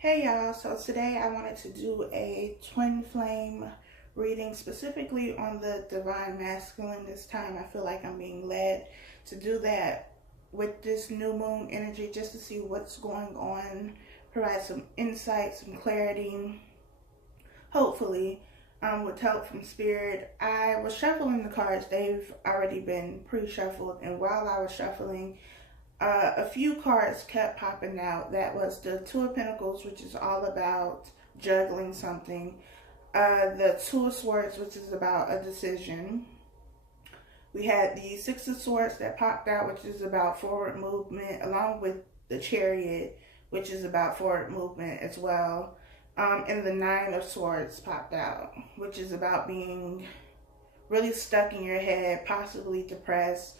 Hey y'all, so today I wanted to do a twin flame reading specifically on the divine masculine. This time I feel like I'm being led to do that with this new moon energy just to see what's going on, provide some insight, some clarity, hopefully with help from spirit. I was shuffling the cards. They've already been pre-shuffled, and while I was shuffling, a few cards kept popping out. That was the Two of Pentacles, which is all about juggling something. The Two of Swords, which is about a decision. We had the Six of Swords that popped out, which is about forward movement, along with the Chariot, which is about forward movement as well. And the Nine of Swords popped out, which is about being really stuck in your head, possibly depressed,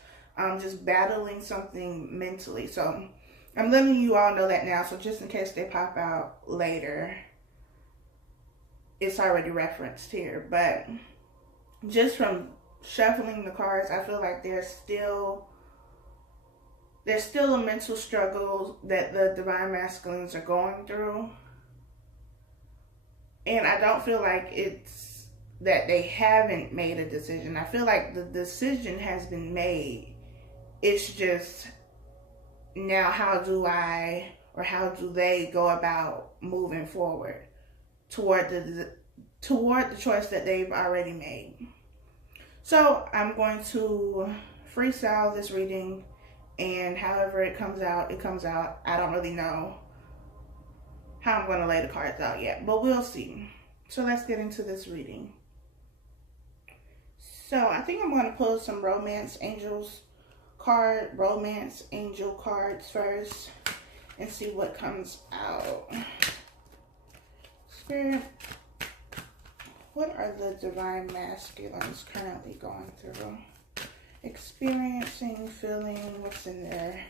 just battling something mentally. So I'm letting you all know that now, so just in case they pop out later, it's already referenced here. But just from shuffling the cards, I feel like there's still a mental struggle that the divine masculines are going through. And I don't feel like it's that they haven't made a decision. I feel like the decision has been made. It's just now how do they go about moving forward toward the choice that they've already made. So I'm going to freestyle this reading, and however it comes out, it comes out. I don't really know how I'm going to lay the cards out yet, but we'll see. So let's get into this reading. So I think I'm going to pull some romance angel cards first and see what comes out. Spirit, what are the divine masculines currently going through? Experiencing, feeling, what's in their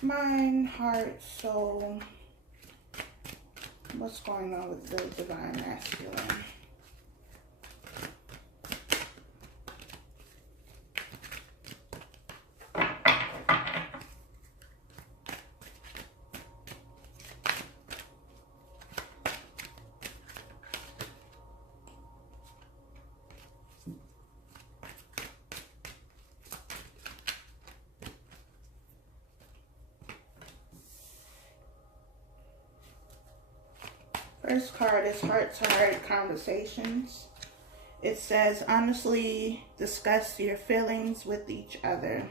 mind, heart, soul. What's going on with the divine masculine? First card is heart-to-heart conversations. It says, honestly discuss your feelings with each other.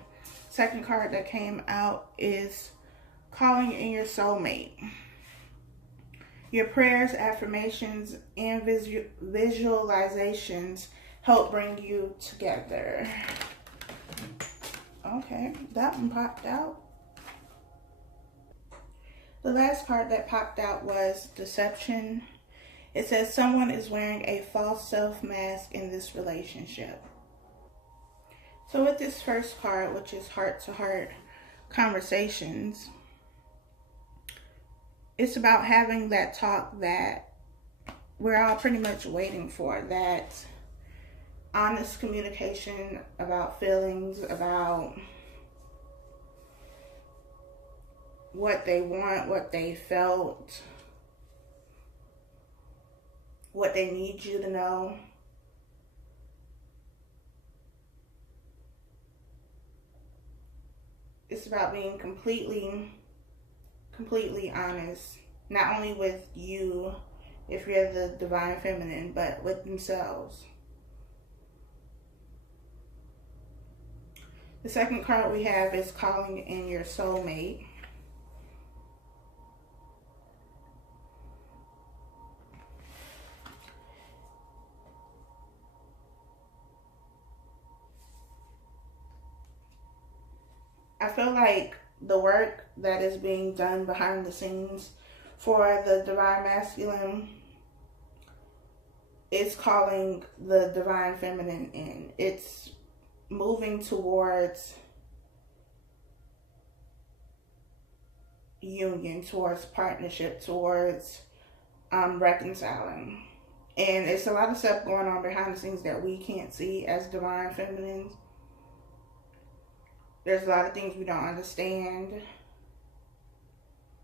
Second card that came out is calling in your soulmate. Your prayers, affirmations, and visualizations help bring you together. Okay, that one popped out. The last card that popped out was deception. It says someone is wearing a false self mask in this relationship. So with this first card, which is heart-to-heart conversations, it's about having that talk that we're all pretty much waiting for. That honest communication about feelings, about what they want, what they felt, what they need you to know. It's about being completely honest, not only with you, if you're the divine feminine, but with themselves. The second card we have is calling in your soulmate. I feel like the work that is being done behind the scenes for the divine masculine is calling the divine feminine in. It's moving towards union, towards partnership, towards reconciling. And it's a lot of stuff going on behind the scenes that we can't see as divine feminines. There's a lot of things we don't understand.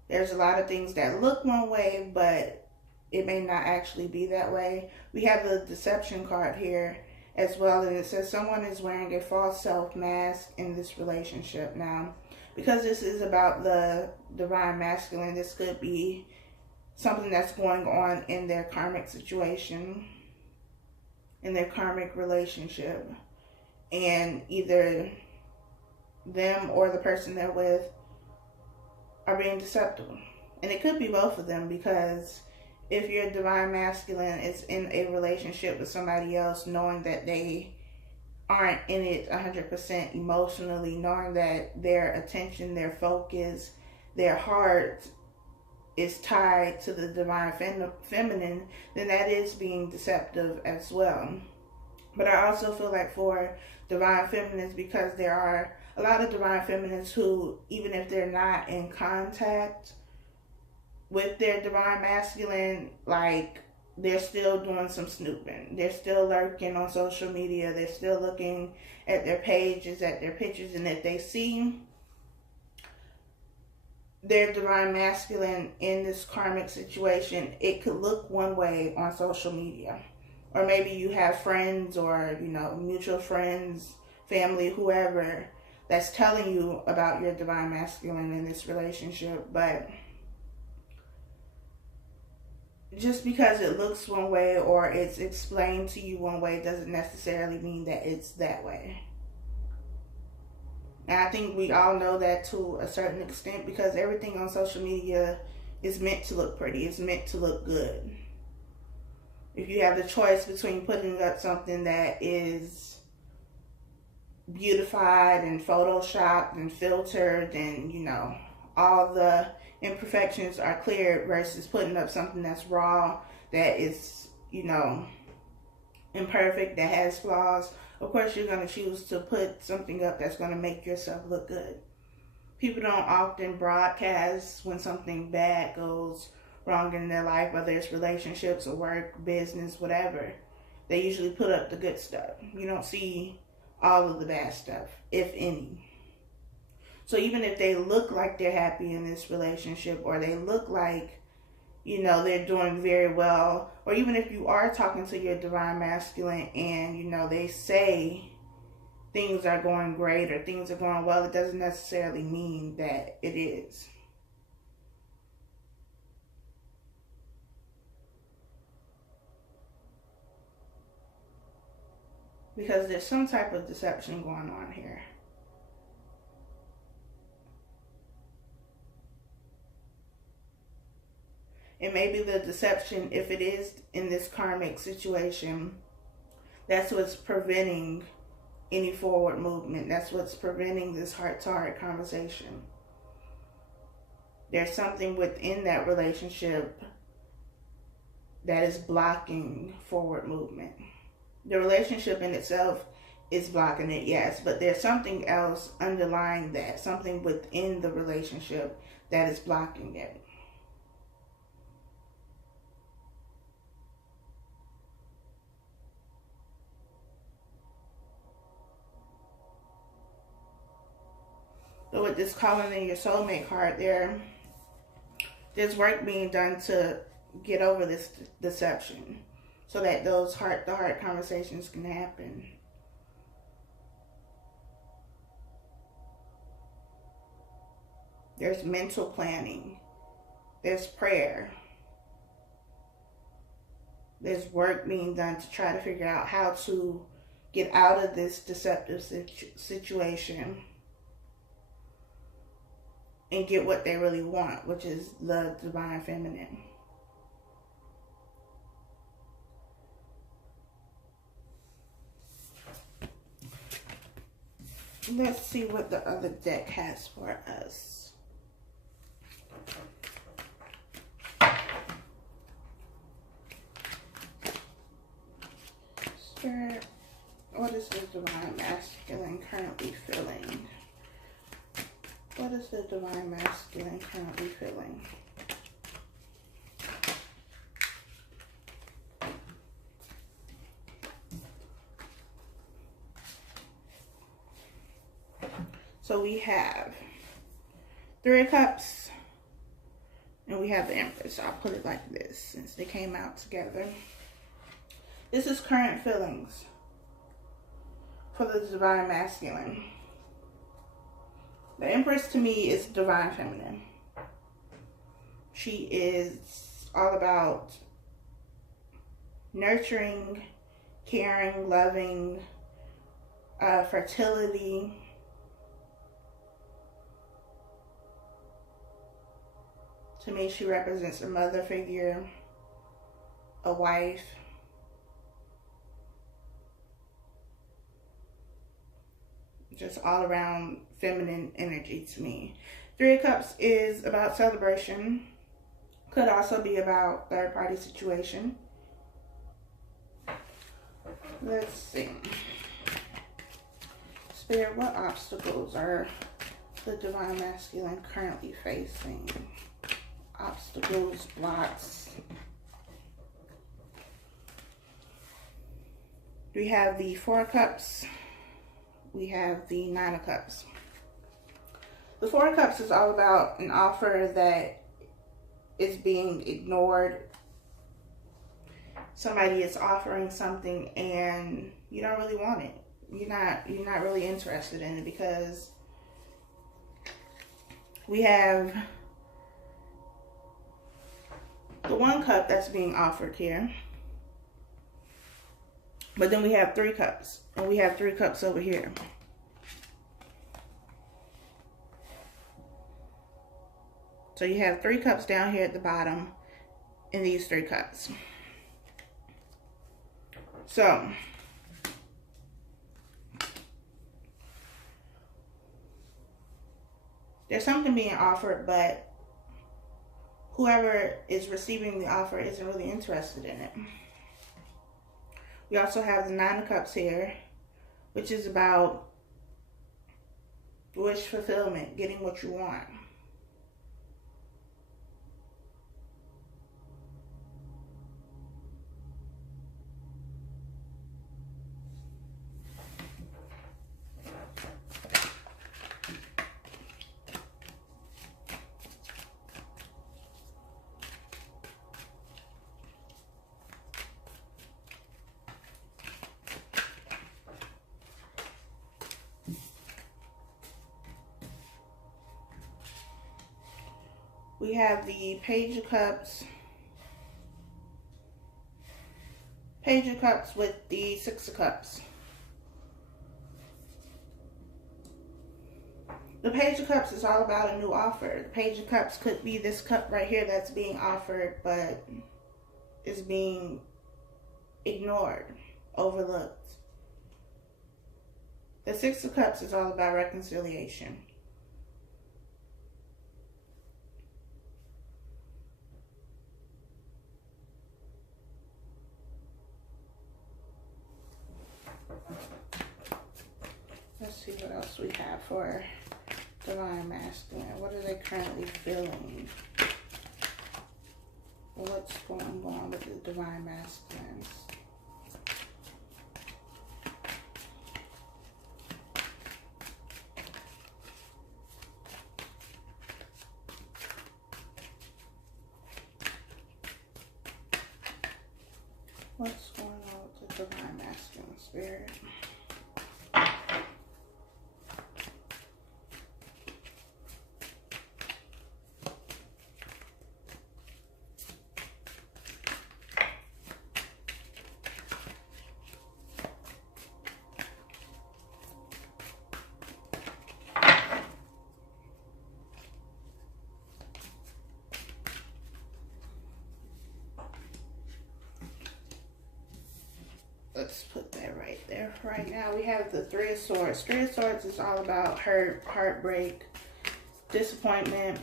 There's a lot of things that look one way, but it may not actually be that way. We have the deception card here as well, and it says someone is wearing a false self mask in this relationship. Now, because this is about the divine masculine, this could be something that's going on in their karmic situation, in their karmic relationship, and either them or the person they're with are being deceptive. And it could be both of them, because if your divine masculine is in a relationship with somebody else, knowing that they aren't in it 100% emotionally, knowing that their attention, their focus, their heart is tied to the divine feminine, then that is being deceptive as well. But I also feel like for divine feminines, because there are a lot of divine feminines who, even if they're not in contact with their divine masculine, like, they're still doing some snooping. They're still lurking on social media. They're still looking at their pages, at their pictures, and if they see their divine masculine in this karmic situation, it could look one way on social media. Or maybe you have friends or, mutual friends, family, whoever, that's telling you about your divine masculine in this relationship. But just because it looks one way or it's explained to you one way doesn't necessarily mean that it's that way. And I think we all know that to a certain extent, because everything on social media is meant to look pretty. It's meant to look good. If you have the choice between putting up something that is beautified and photoshopped and filtered and, all the imperfections are cleared, versus putting up something that's raw, that is, imperfect, that has flaws, of course you're going to choose to put something up that's going to make yourself look good. People don't often broadcast when something bad goes wrong in their life, whether it's relationships or work, business, whatever. They usually put up the good stuff. You don't see all of the bad stuff, if any. So even if they look like they're happy in this relationship, or they look like, they're doing very well, or even if you are talking to your divine masculine and, they say things are going great or things are going well, it doesn't necessarily mean that it is. Because there's some type of deception going on here. And maybe the deception, if it is in this karmic situation, that's what's preventing any forward movement. That's what's preventing this heart-to-heart conversation. There's something within that relationship that is blocking forward movement. The relationship in itself is blocking it, yes, but there's something else underlying that, something within the relationship that is blocking it. But with this calling in your soulmate card, there's work being done to get over this deception, so that those heart-to-heart conversations can happen. There's mental planning. There's prayer. There's work being done to try to figure out how to get out of this deceptive situation and get what they really want, which is the divine feminine. Let's see what the other deck has for us. Spirit, what is the divine masculine currently feeling? What is the divine masculine currently feeling? So we have 3 of Cups, And we have the Empress. I'll put it like this since they came out together. This is current feelings for the Divine Masculine. The Empress to me is Divine Feminine. She is all about nurturing, caring, loving, fertility. To me, she represents a mother figure, a wife. Just all around feminine energy to me. Three of Cups is about celebration. Could also be about third party situation. Let's see. Spirit, what obstacles are the Divine Masculine currently facing? Obstacles, blocks. We have the Four of Cups. We have the Nine of Cups. The Four of Cups is all about an offer that is being ignored. Somebody is offering something and you don't really want it. You're not really interested in it, because we have the one cup that's being offered here. But then we have three cups, and we have three cups over here. So you have three cups down here at the bottom, and these three cups. So there's something being offered, but whoever is receiving the offer isn't really interested in it. We also have the Nine of Cups here, which is about wish fulfillment, getting what you want. We have the Page of Cups. Page of Cups with the Six of Cups. The Page of Cups is all about a new offer. The Page of Cups could be this cup right here that's being offered, but is being ignored, overlooked. The Six of Cups is all about reconciliation. Let's see what else we have for Divine Masculine. What are they currently feeling? What's going on with the Divine Masculines? What's going on with the Divine Masculine Spirit? Let's put that right there. Right now we have the Three of Swords. Three of Swords is all about hurt, heartbreak, disappointment.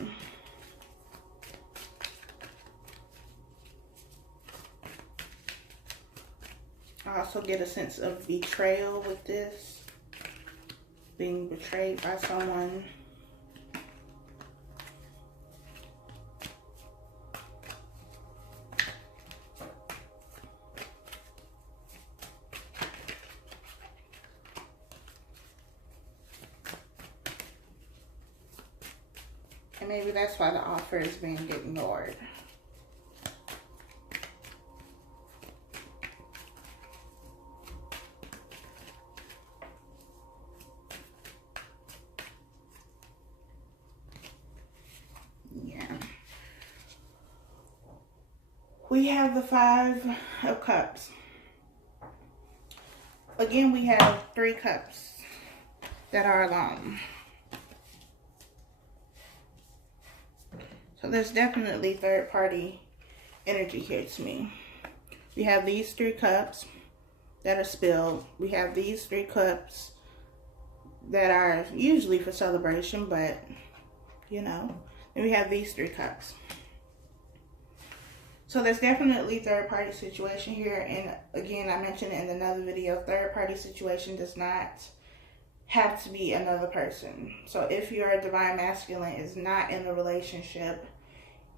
I also get a sense of betrayal with this. Being betrayed by someone. And maybe that's why the offer is being ignored. Yeah. We have the Five of Cups. Again, we have 3 cups that are alone. So there's definitely third party energy here to me. We have these 3 cups that are spilled. We have these 3 cups that are usually for celebration, but you know. And we have these 3 cups. So there's definitely third party situation here. And again, I mentioned in another video, third party situation does not have to be another person. So if your divine masculine is not in a relationship,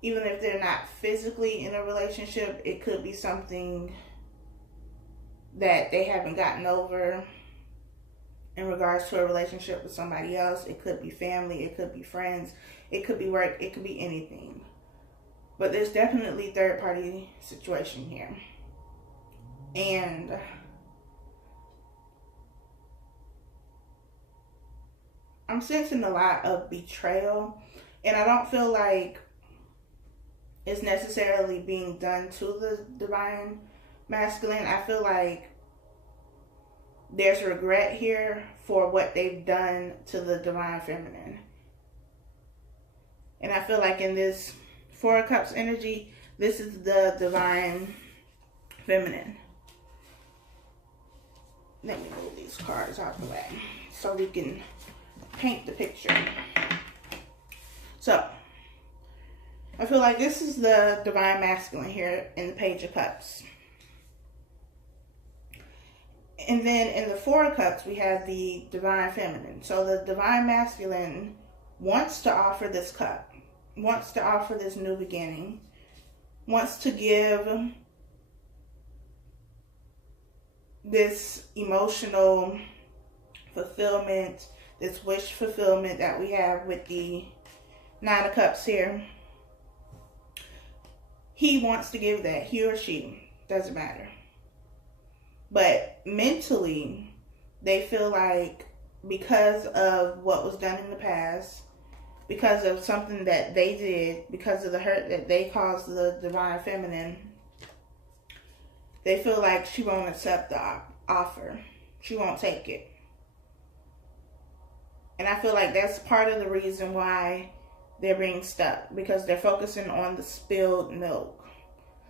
even if they're not physically in a relationship, it could be something that they haven't gotten over in regards to a relationship with somebody else. It could be family, it could be friends, it could be work, it could be anything. But there's definitely third party situation here. And I'm sensing a lot of betrayal, and I don't feel like it's necessarily being done to the divine masculine. I feel like there's regret here for what they've done to the divine feminine. And I feel like in this 4 of Cups energy, this is the divine feminine. Let me move these cards out the way so we can paint the picture. So, I feel like this is the divine masculine here in the Page of Cups. And then in the 4 of Cups, we have the divine feminine. So the divine masculine wants to offer this cup, wants to offer this new beginning, wants to give this emotional fulfillment, this wish fulfillment that we have with the 9 of Cups here. He wants to give that, he or she, doesn't matter. But mentally, they feel like because of what was done in the past, because of something that they did, because of the hurt that they caused the divine feminine, they feel like she won't accept the offer. She won't take it. And I feel like that's part of the reason why they're being stuck, because they're focusing on the spilled milk.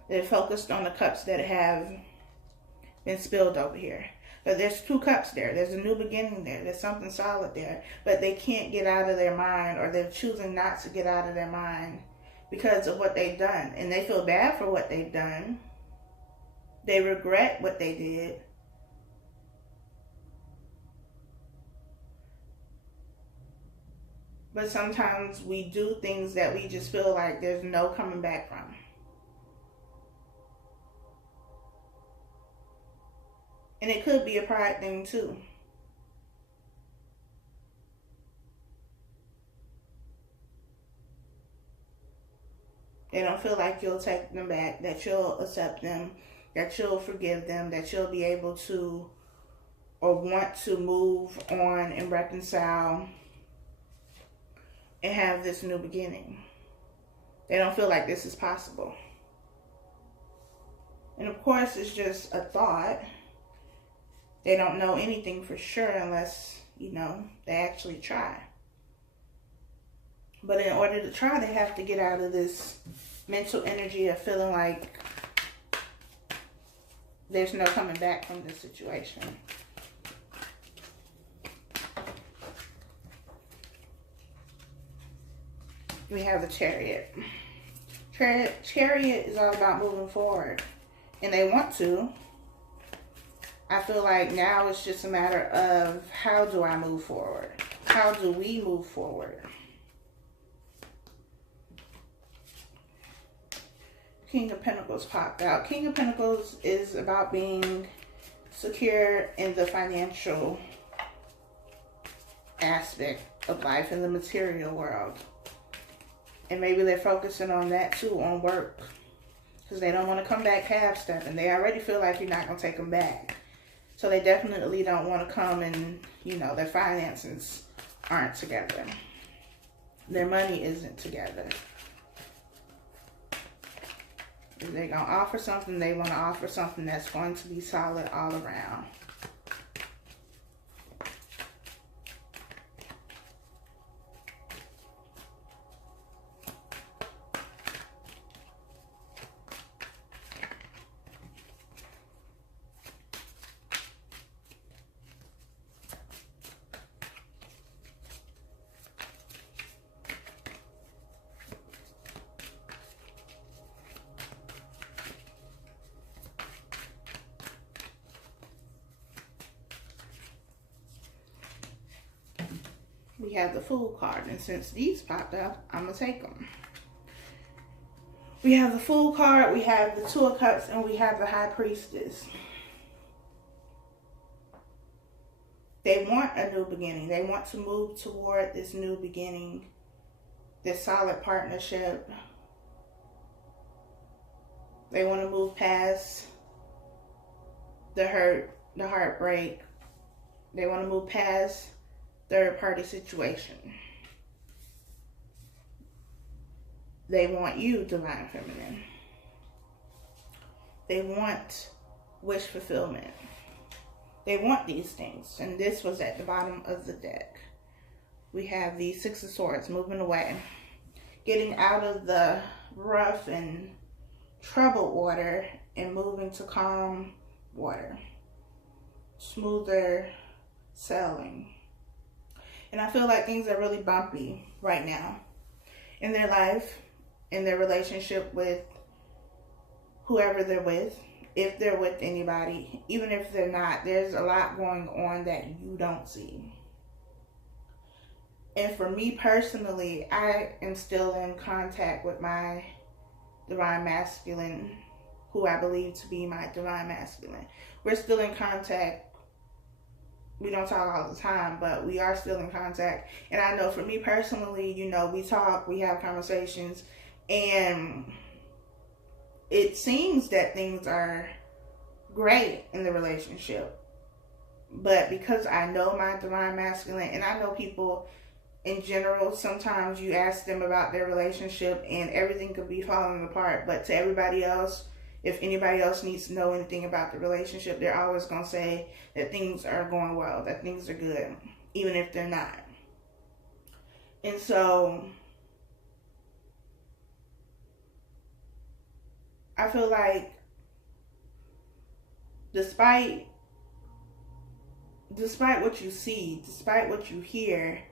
They're focused on the cups that have been spilled over here. But there's 2 cups there. There's a new beginning there. There's something solid there. But they can't get out of their mind, or they're choosing not to get out of their mind because of what they've done. And they feel bad for what they've done. They regret what they did. But sometimes we do things that we just feel like there's no coming back from. And it could be a pride thing too. They don't feel like you'll take them back, that you'll accept them, that you'll forgive them, that you'll be able to or want to move on and reconcile and have this new beginning. They don't feel like this is possible. And of course, it's just a thought. They don't know anything for sure unless, you know, they actually try. But in order to try, they have to get out of this mental energy of feeling like there's no coming back from this situation. We have the Chariot. Chariot is all about moving forward. And they want to. I feel like now it's just a matter of, how do I move forward? How do we move forward? King of Pentacles popped out. King of Pentacles is about being secure in the financial aspect of life, in the material world. And maybe they're focusing on that too, on work. Because they don't want to come back half-stepping. They already feel like you're not going to take them back. So they definitely don't want to come and, you know, their finances aren't together. Their money isn't together. If they're going to offer something, they want to offer something that's going to be solid all around. We have the Fool card, and since these popped up, I'm going to take them. We have the Fool card, we have the Two of Cups, and we have the High Priestess. They want a new beginning. They want to move toward this new beginning, this solid partnership. They want to move past the hurt, the heartbreak. They want to move past third-party situation. They want you, Divine Feminine. They want wish fulfillment. They want these things. And this was at the bottom of the deck. We have the Six of Swords, moving away. Getting out of the rough and troubled water and moving to calm water. Smoother sailing. And I feel like things are really bumpy right now in their life, in their relationship with whoever they're with, if they're with anybody, even if they're not. There's a lot going on that you don't see. And for me personally, I am still in contact with my Divine Masculine, who I believe to be my Divine Masculine. We're still in contact. We don't talk all the time, but we are still in contact. And I know for me personally, you know, we talk, we have conversations, and it seems that things are great in the relationship. But because I know my Divine Masculine, and I know people in general, sometimes you ask them about their relationship and everything could be falling apart. But to everybody else, if anybody else needs to know anything about the relationship, they're always going to say that things are going well, that things are good, even if they're not. And so I feel like despite what you see, despite what you hear,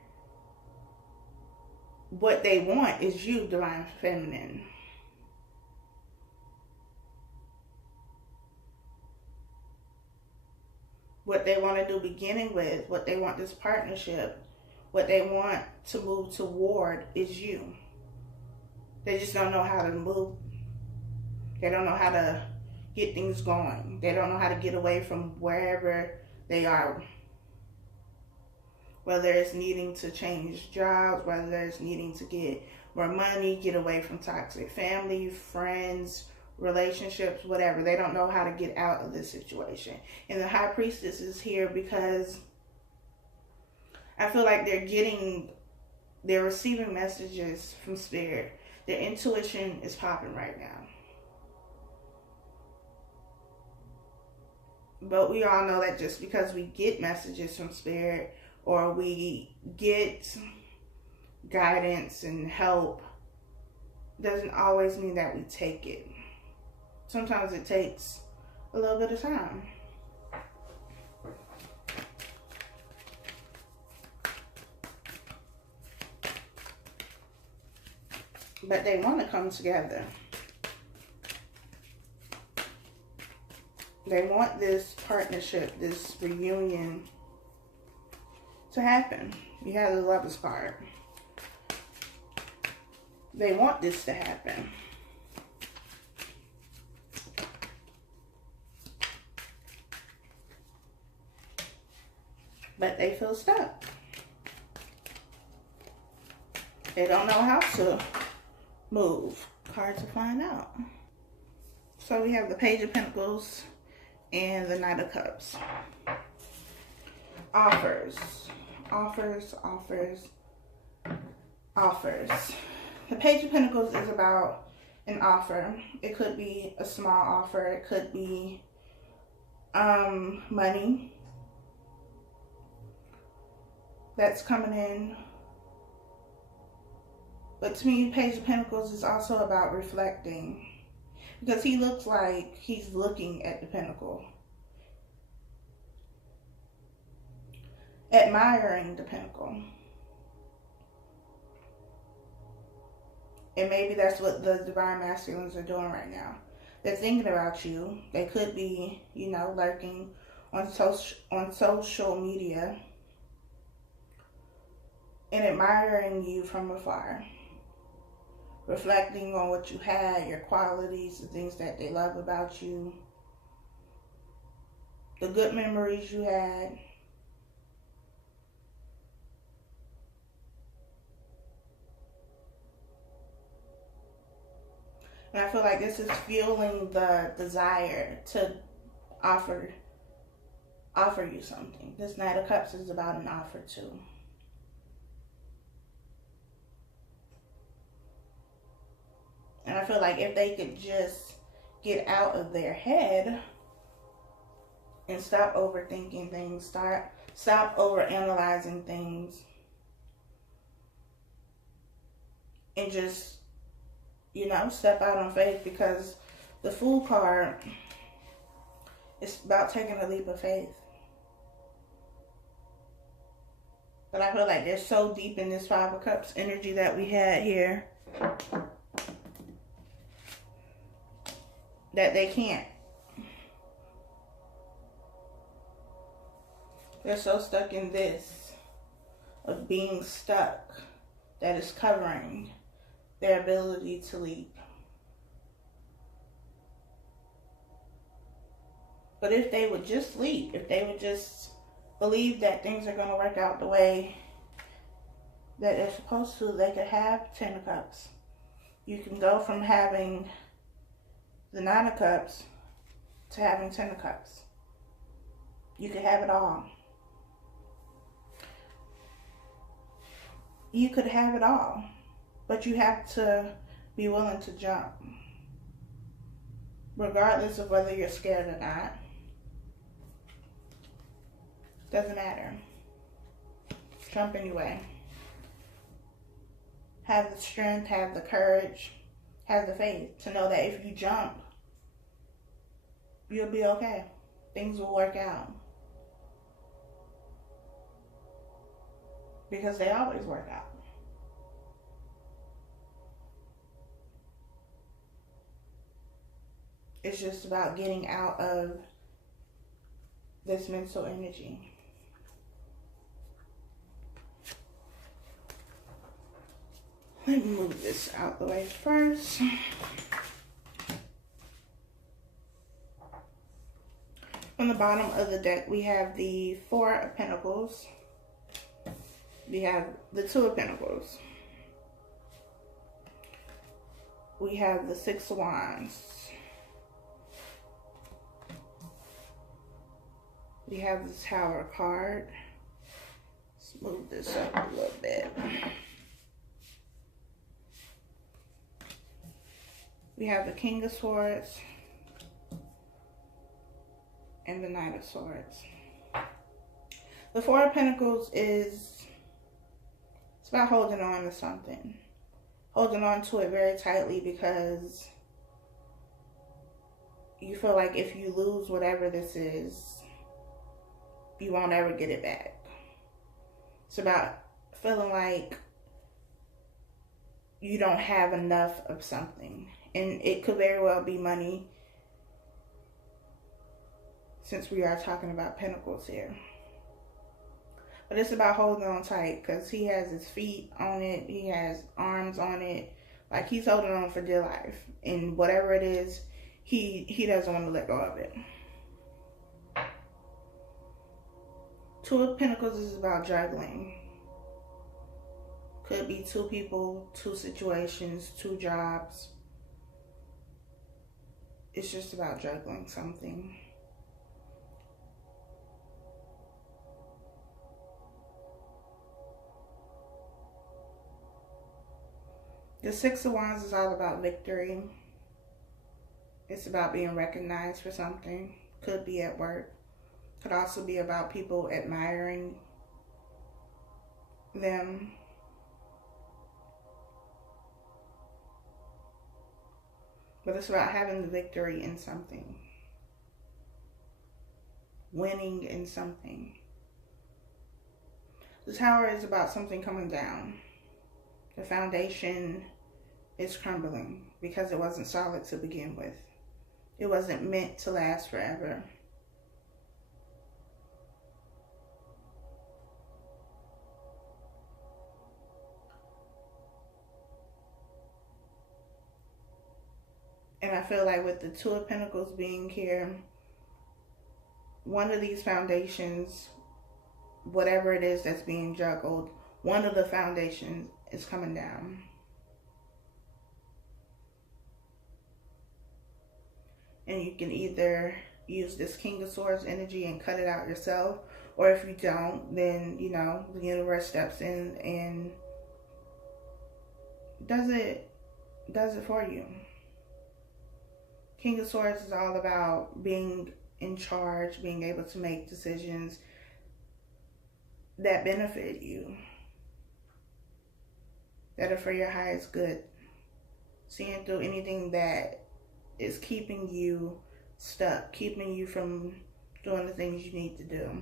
what they want is you, Divine Feminine. What they want to do beginning with, what they want this partnership, what they want to move toward is you. They just don't know how to move. They don't know how to get things going. They don't know how to get away from wherever they are. Whether it's needing to change jobs, whether it's needing to get more money, get away from toxic family, friends, relationships, whatever. They don't know how to get out of this situation. And the High Priestess is here because I feel like they're receiving messages from Spirit. Their intuition is popping right now. But we all know that just because we get messages from Spirit or we get guidance and help doesn't always mean that we take it. Sometimes it takes a little bit of time. But they want to come together. They want this partnership, this reunion to happen. You have the Lovers card. They want this to happen. But they feel stuck. They don't know how to move. Card to find out. So we have the Page of Pentacles and the Knight of Cups. Offers. Offers, offers, offers. The Page of Pentacles is about an offer. It could be a small offer. It could be money that's coming in. But to me, Page of Pentacles is also about reflecting. Because he looks like he's looking at the pentacle. Admiring the pentacle. And maybe that's what the Divine Masculines are doing right now. They're thinking about you. They could be, you know, lurking on social media and admiring you from afar. Reflecting on what you had, your qualities, the things that they love about you, the good memories you had. And I feel like this is fueling the desire to offer you something. This Knight of Cups is about an offer too. And I feel like if they could just get out of their head and stop overthinking things, stop overanalyzing things, and just, you know, step out on faith, because the Fool card is about taking a leap of faith. But I feel like they're so deep in this Five of Cups energy that we had here that they can't. They're so stuck in this of being stuck that is covering their ability to leap. But if they would just leap, if they would just believe that things are going to work out the way that they're supposed to, they could have 10 of Cups. You can go from having the 9 of Cups to having 10 of Cups. You could have it all. You could have it all. But you have to be willing to jump. Regardless of whether you're scared or not. Doesn't matter. Jump anyway. Have the strength, have the courage, have the faith to know that if you jump, you'll be okay. Things will work out. Because they always work out. It's just about getting out of this mental energy. Let me move this out the way first. On the bottom of the deck, we have the 4 of Pentacles. We have the 2 of Pentacles. We have the 6 of Wands. We have the Tower card. Let's move this up a little bit. We have the King of Swords and the Knight of Swords. The 4 of Pentacles it's about holding on to something. Holding on to it very tightly because you feel like if you lose whatever this is, you won't ever get it back. It's about feeling like you don't have enough of something. And it could very well be money, since we are talking about pentacles here. But it's about holding on tight, because he has his feet on it. He has arms on it. Like, he's holding on for dear life. And whatever it is, he doesn't want to let go of it. 2 of Pentacles is about juggling. Could be 2 people, 2 situations, 2 jobs. It's just about juggling something. The 6 of Wands is all about victory. It's about being recognized for something. Could be at work. Could also be about people admiring them. But it's about having the victory in something. Winning in something. The Tower is about something coming down. The foundation is crumbling because it wasn't solid to begin with. It wasn't meant to last forever. And I feel like with the 2 of Pentacles being here, one of these foundations, whatever it is that's being juggled, one of the foundations is coming down. And you can either use this King of Swords energy and cut it out yourself, or if you don't, then, you know, the universe steps in and does it for you. King of Swords is all about being in charge, being able to make decisions that benefit you, that are for your highest good. Seeing through anything that is keeping you stuck, keeping you from doing the things you need to do.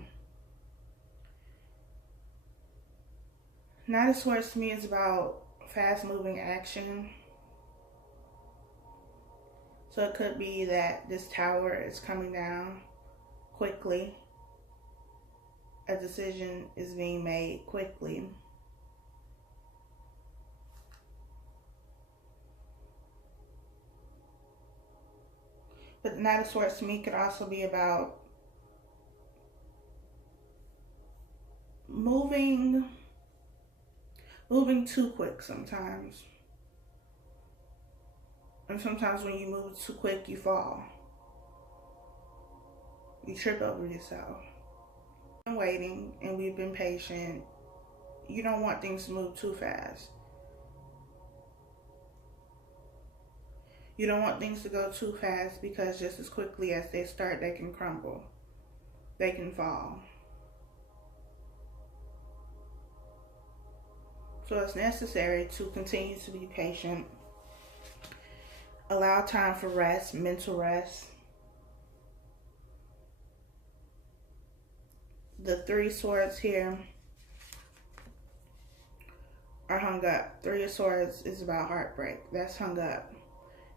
Knight of Swords to me is about fast-moving action. So it could be that this tower is coming down quickly. A decision is being made quickly. But the Knight of Swords to me could also be about moving too quick sometimes. And sometimes when you move too quick, you fall. You trip over yourself. We've been waiting and we've been patient. You don't want things to move too fast. You don't want things to go too fast, because just as quickly as they start, they can crumble. They can fall. So it's necessary to continue to be patient. Allow time for rest, mental rest. The 3 swords here are hung up. 3 of Swords is about heartbreak. That's hung up.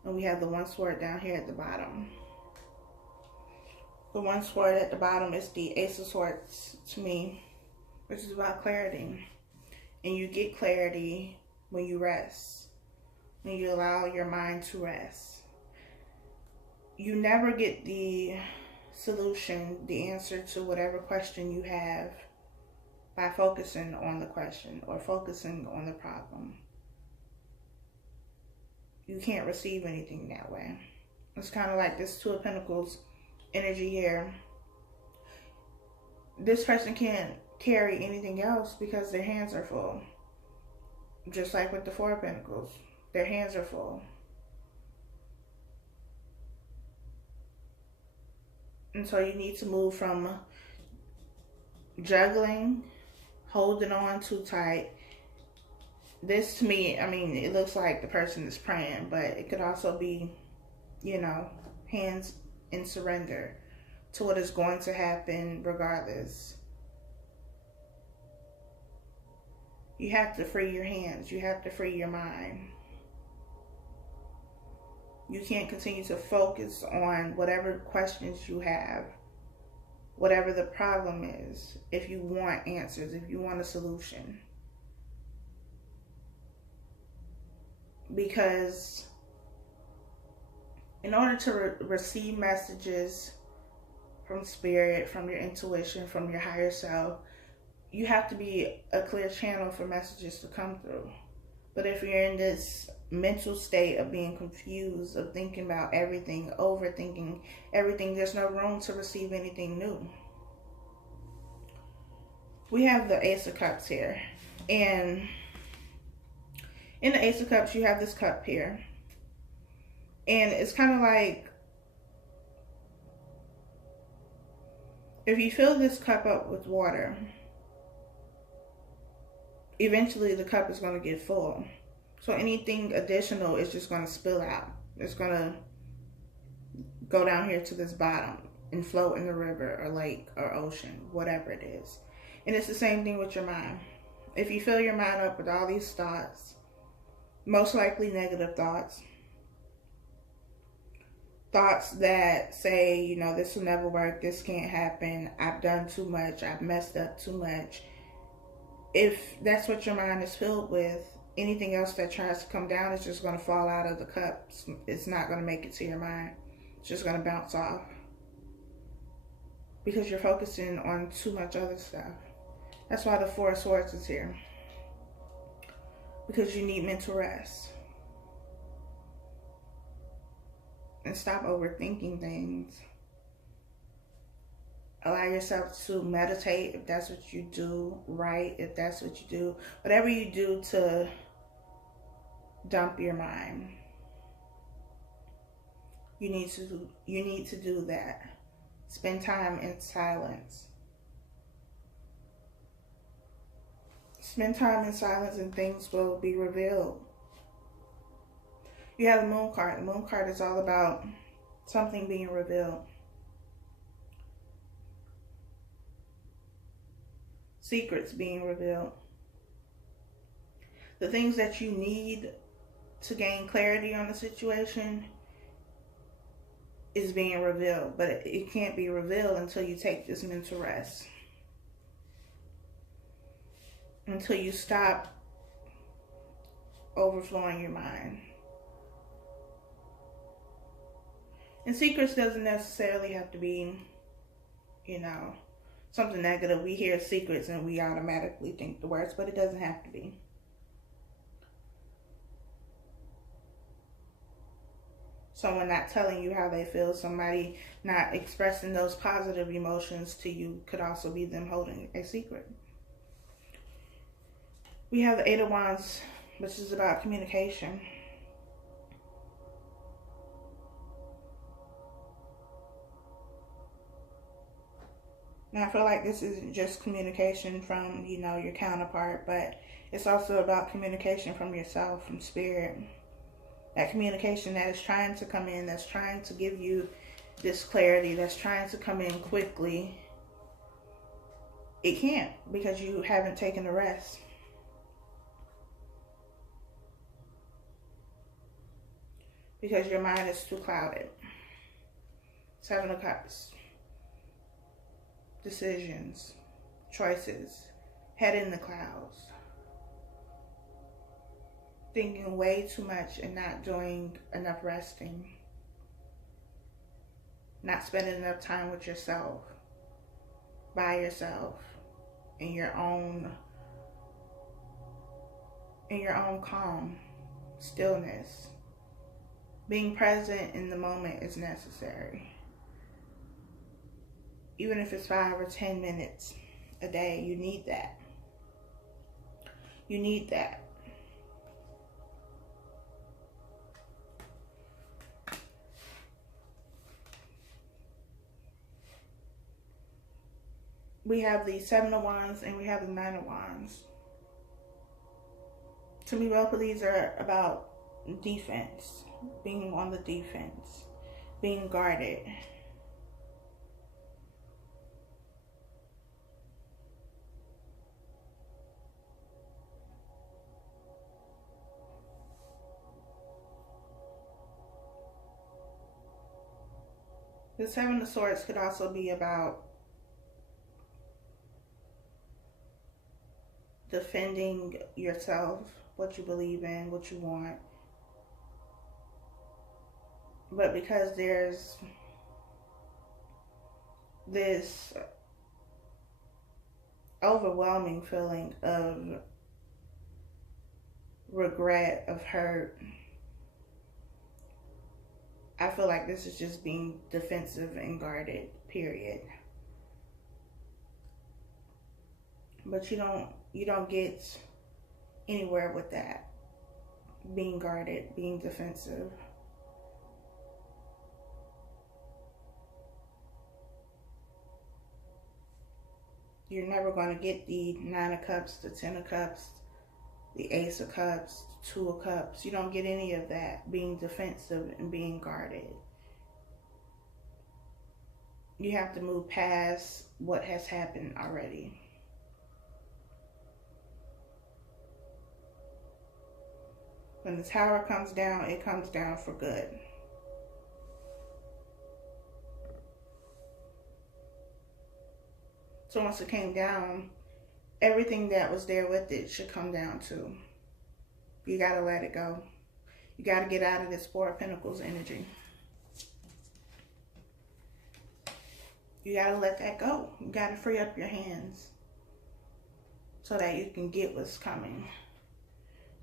And we have the 1 sword down here at the bottom. The 1 sword at the bottom is the Ace of Swords to me, which is about clarity. And you get clarity when you rest, when you allow your mind to rest. You never get the solution, the answer to whatever question you have by focusing on the question or focusing on the problem. You can't receive anything that way. It's kind of like this 2 of Pentacles energy here. This person can't carry anything else because their hands are full. Just like with the 4 of Pentacles, their hands are full. And so you need to move from juggling, holding on too tight. This to me, I mean, it looks like the person is praying, but it could also be, you know, hands in surrender to what is going to happen regardless. You have to free your hands. You have to free your mind. You can't continue to focus on whatever questions you have, whatever the problem is, if you want answers, if you want a solution. Because in order to receive messages from spirit, from your intuition, from your higher self, you have to be a clear channel for messages to come through. But if you're in this mental state of being confused, of thinking about everything, overthinking everything, there's no room to receive anything new. We have the Ace of Cups here. And in the Ace of Cups, you have this cup here. And it's kind of like, if you fill this cup up with water, eventually the cup is going to get full. So anything additional is just going to spill out. It's going to go down here to this bottom and float in the river or lake or ocean, whatever it is. And it's the same thing with your mind. If you fill your mind up with all these thoughts, most likely negative thoughts, thoughts that say, you know, this will never work, this can't happen, I've done too much, I've messed up too much. If that's what your mind is filled with, anything else that tries to come down is just going to fall out of the cup. It's not going to make it to your mind. It's just going to bounce off. Because you're focusing on too much other stuff. That's why the Four of Swords is here. Because you need mental rest. And stop overthinking things. Allow yourself to meditate if that's what you do. Write if that's what you do. Whatever you do to dump your mind. You need to do that. Spend time in silence. Spend time in silence and things will be revealed. You have the Moon card. The Moon card is all about something being revealed. Secrets being revealed. The things that you need to gain clarity on the situation is being revealed. But it can't be revealed until you take this mental rest. Until you stop overflowing your mind. And secrets doesn't necessarily have to be, you know, something negative. We hear secrets and we automatically think the worst, but it doesn't have to be. Someone not telling you how they feel, somebody not expressing those positive emotions to you could also be them holding a secret. We have the Eight of Wands, which is about communication. Now, I feel like this isn't just communication from, you know, your counterpart, but it's also about communication from yourself, from spirit. That communication that is trying to come in, that's trying to give you this clarity, that's trying to come in quickly. It can't because you haven't taken the rest. Because your mind is too clouded. Seven of Cups. Decisions, choices, head in the clouds. Thinking way too much and not doing enough resting. Not spending enough time with yourself, by yourself, in your own calm, stillness. Being present in the moment is necessary. Even if it's 5 or 10 minutes a day, you need that. You need that. We have the Seven of Wands and we have the Nine of Wands. To me, both of these are about defense. Being on the defense. Being guarded. The Seven of Swords could also be about defending yourself, what you believe in, what you want. But because there's this overwhelming feeling of regret, of hurt. I feel like this is just being defensive and guarded, period. But you don't get anywhere with that. Being guarded, being defensive. You're never going to get the 9 of Cups, the 10 of Cups, the Ace of Cups, the 2 of Cups. You don't get any of that, being defensive and being guarded. You have to move past what has happened already. When the Tower comes down, it comes down for good. So once it came down, everything that was there with it should come down too. You got to let it go. You got to get out of this 4 of Pentacles energy. You got to let that go. You got to free up your hands so that you can get what's coming.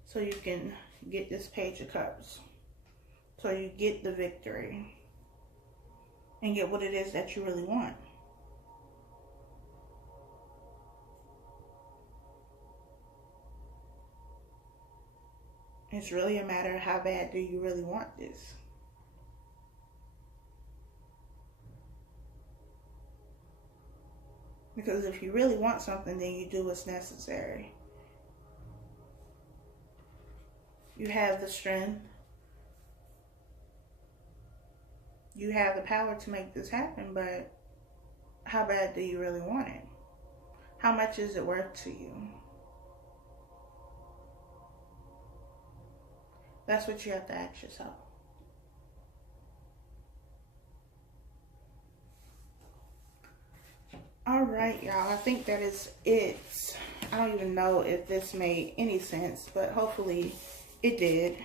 So you can get this Page of Cups. So you get the victory and get what it is that you really want. It's really a matter of how bad do you really want this. Because if you really want something, then you do what's necessary. You have the strength. You have the power to make this happen, but how bad do you really want it? How much is it worth to you? That's what you have to ask yourself. All right, y'all. I think that is it. I don't even know if this made any sense, but hopefully it did.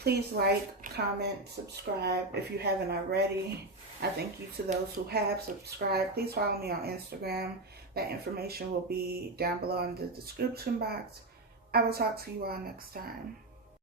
Please like, comment, subscribe if you haven't already. I thank you to those who have subscribed. Please follow me on Instagram. That information will be down below in the description box. I will talk to you all next time.